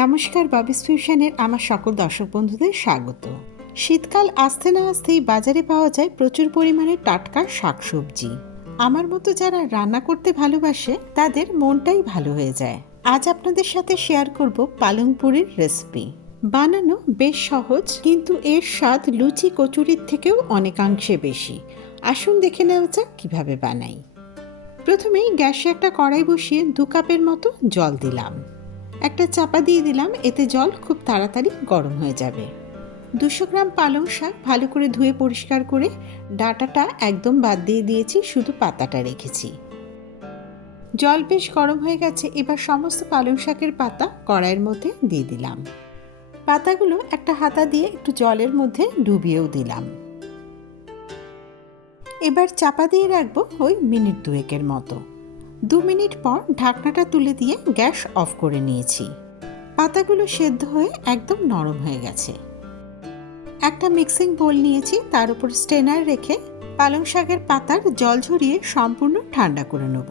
নমস্কার ববিস ফিউশনের আমার সকল দর্শক বন্ধুদের স্বাগত। শীতকাল আসতে না আসতেই বাজারে পাওয়া যায় প্রচুর পরিমাণে টাটকা শাকসবজি। আমার মতো যারা রান্না করতে ভালোবাসে, তাদের মনটাই ভালো হয়ে যায়। আজ আপনাদের সাথে শেয়ার করব পালং পুরির রেসিপি বানানো বেশ সহজ, কিন্তু এর স্বাদ লুচি কচুরির থেকেও অনেকাংশে বেশি। আসুন দেখে নেওয়া যাক কীভাবে বানাই। প্রথমেই গ্যাসে একটা কড়াই বসিয়ে দু কাপের মতো জল দিলাম। একটা চাপা দিয়ে দিলাম, এতে জল খুব তাড়াতাড়ি গরম হয়ে যাবে। দুশো গ্রাম পালং শাক ভালো করে ধুয়ে পরিষ্কার করে ডাটাটা একদম বাদ দিয়ে দিয়েছি, শুধু পাতাটা রেখেছি। জল বেশ গরম হয়ে গেছে, এবার সমস্ত পালং শাকের পাতা কড়াইয়ের মধ্যে দিয়ে দিলাম। পাতাগুলো একটা হাতা দিয়ে একটু জলের মধ্যে ডুবিয়েও দিলাম। এবার চাপা দিয়ে রাখব ওই মিনিট দুয়েকের মতো। দু মিনিট পর ঢাকনাটা তুলে দিয়ে গ্যাস অফ করে নিয়েছি। পাতাগুলো সেদ্ধ হয়ে একদম নরম হয়ে গেছে। একটা মিক্সিং বোল নিয়েছি, তার উপর স্টেনার রেখে পালং শাকের পাতার জল ঝরিয়ে সম্পূর্ণ ঠান্ডা করে নেব।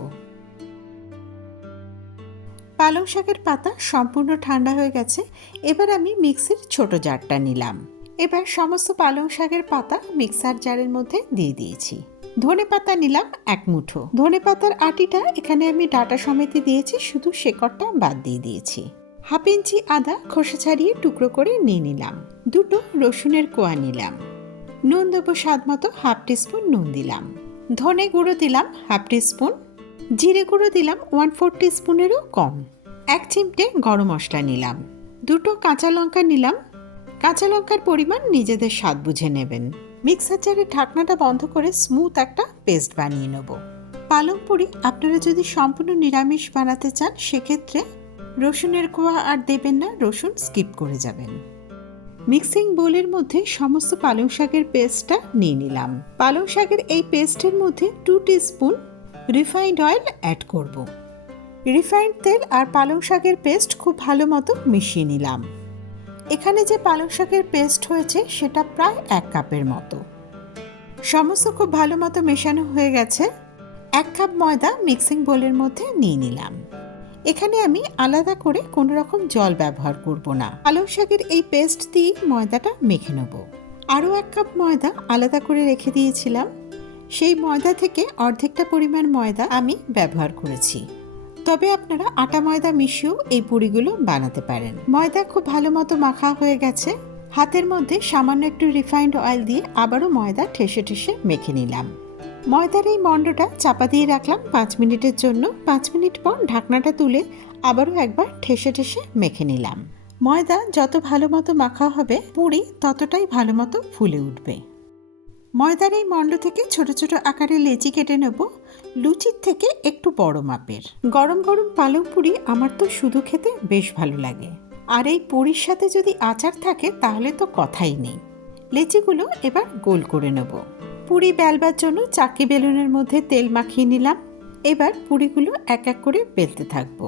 পালং শাকের পাতা সম্পূর্ণ ঠান্ডা হয়ে গেছে, এবার আমি মিক্সির ছোট জারটা নিলাম। এবার সমস্ত পালং শাকের পাতা মিক্সার জারের মধ্যে দিয়ে দিয়েছি। ধনে পাতা নিলাম এক মুঠো। ধনে পাতার আটিটা এখানে আমি ডাটা সমেতে দিয়েছি, শুধু শেকড়টা বাদ দিয়ে দিয়েছি। হাফ ইঞ্চি আদা খোসা ছাড়িয়ে টুকরো করে নিয়ে নিলাম। দুটো রসুনের কোয়া নিলাম। নুন দেবো স্বাদ মতো হাফ টিস্পুন নুন দিলাম। ধনে গুঁড়ো দিলাম হাফ টিস্পুন। জিরে গুঁড়ো দিলাম ওয়ান ফোর টিস্পুনেরও কম। এক চিমটে গরম মশলা নিলাম। দুটো কাঁচা লঙ্কা নিলাম। কাঁচা লঙ্কার পরিমাণ নিজেদের স্বাদ বুঝে নেবেন। মিক্সার জারের ঢাকনাটা বন্ধ করে স্মুথ একটা পেস্ট বানিয়ে নেব। পালং পুরি আপনারা যদি সম্পূর্ণ নিরামিষ বানাতে চান, সেক্ষেত্রে রসুনের কোয়া আর দেবেন না, রসুন স্কিপ করে যাবেন। মিক্সিং বোলের মধ্যে সমস্ত পালং শাকের পেস্টটা নিয়ে নিলাম। পালং শাকের এই পেস্টের মধ্যে two spoon refined oil add করব। রিফাইন্ড তেল আর পালং শাকের পেস্ট খুব ভালো মতো মিশিয়ে নিলাম। এখানে যে পালং শাকের পেস্ট হয়েছে, সেটা প্রায় এক কাপের মতো। সমস্ত খুব ভালো মতো মেশানো হয়ে গেছে। এক কাপ ময়দা মিক্সিং বোলের মধ্যে নিয়ে নিলাম। এখানে আমি আলাদা করে কোনো রকম জল ব্যবহার করব না। পালং শাকের এই পেস্ট দিয়ে ময়দাটা মেখে নেব। আরও এক কাপ ময়দা আলাদা করে রেখে দিয়েছিলাম। সেই ময়দা থেকে অর্ধেকটা পরিমাণ ময়দা আমি ব্যবহার করেছি। তবে আপনারা আটা ময়দা মিশিয়েও এই পুরিগুলো বানাতে পারেন। ময়দা খুব ভালো মতো মাখা হয়ে গেছে। হাতের মধ্যে সামান্য একটু রিফাইন্ড অয়েল দিয়ে আবারও ময়দা ঠেসে ঠেসে মেখে নিলাম। ময়দার এই মণ্ডটা চাপা দিয়ে রাখলাম পাঁচ মিনিটের জন্য। পাঁচ মিনিট পর ঢাকনাটা তুলে আবারও একবার ঠেসে ঠেসে মেখে নিলাম। ময়দা যত ভালো মতো মাখা হবে, পুরি ততটাই ভালো মতো ফুলে উঠবে। ময়দার এই মণ্ড থেকে ছোট ছোট আকারে লেচি কেটে নেব, লুচির থেকে একটু বড় মাপের। গরম গরম পালং পুরি আমার তো শুধু খেতে বেশ ভালো লাগে। আর এই পুরীর সাথে যদি আচার থাকে তাহলে তো কথাই নেই। লেচিগুলো এবার গোল করে নেব। পুরি বেলবার জন্য চাকি বেলুনের মধ্যে তেল মাখিয়ে নিলাম। এবার পুরিগুলো এক এক করে বেলতে থাকব।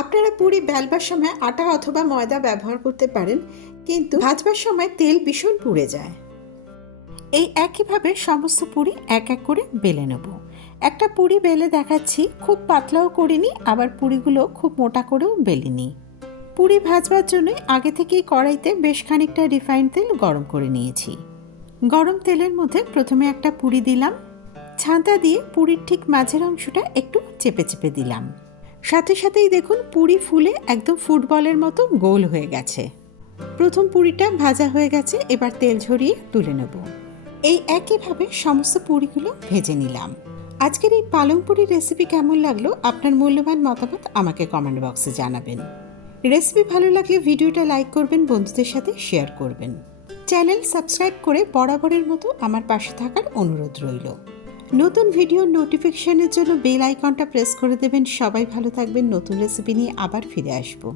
আপনারা পুরি বেলবার সময় আটা অথবা ময়দা ব্যবহার করতে পারেন, কিন্তু ভাজবার সময় তেল ভীষণ পুড়ে যায়। এই একইভাবে সমস্ত পুরি এক এক করে বেলে নেব। একটা পুরি বেলে দেখাচ্ছি, খুব পাতলাও করিনি, আবার পুরিগুলো খুব মোটা করেও বেলিনি। পুরি ভাজবার জন্যই আগে থেকেই কড়াইতে বেশ খানিকটা রিফাইন্ড তেল গরম করে নিয়েছি। গরম তেলের মধ্যে প্রথমে একটা পুরি দিলাম। ছাঁতা দিয়ে পুরির ঠিক মাঝের অংশটা একটু চেপে চেপে দিলাম। সাথে সাথেই দেখুন পুরি ফুলে একদম ফুটবলের মতো গোল হয়ে গেছে। প্রথম পুরিটা ভাজা হয়ে গেছে, এবার তেল ঝরিয়ে তুলে নেব। এই একইভাবে সমস্ত পুরিগুলো ভেজে নিলাম। আজকের এই পালং পুরির রেসিপি কেমন লাগল আপনার মূল্যবান মতামত আমাকে কমেন্ট বক্সে জানাবেন। রেসিপি ভালো লাগলে ভিডিওটা লাইক করবেন, বন্ধুদের সাথে শেয়ার করবেন। চ্যানেল সাবস্ক্রাইব করে বরাবরের মতো আমার পাশে থাকার অনুরোধ রইল। নতুন ভিডিও নোটিফিকেশনের জন্য বেল আইকনটা প্রেস করে দেবেন। সবাই ভালো থাকবেন। নতুন রেসিপি নিয়ে আবার ফিরে আসব।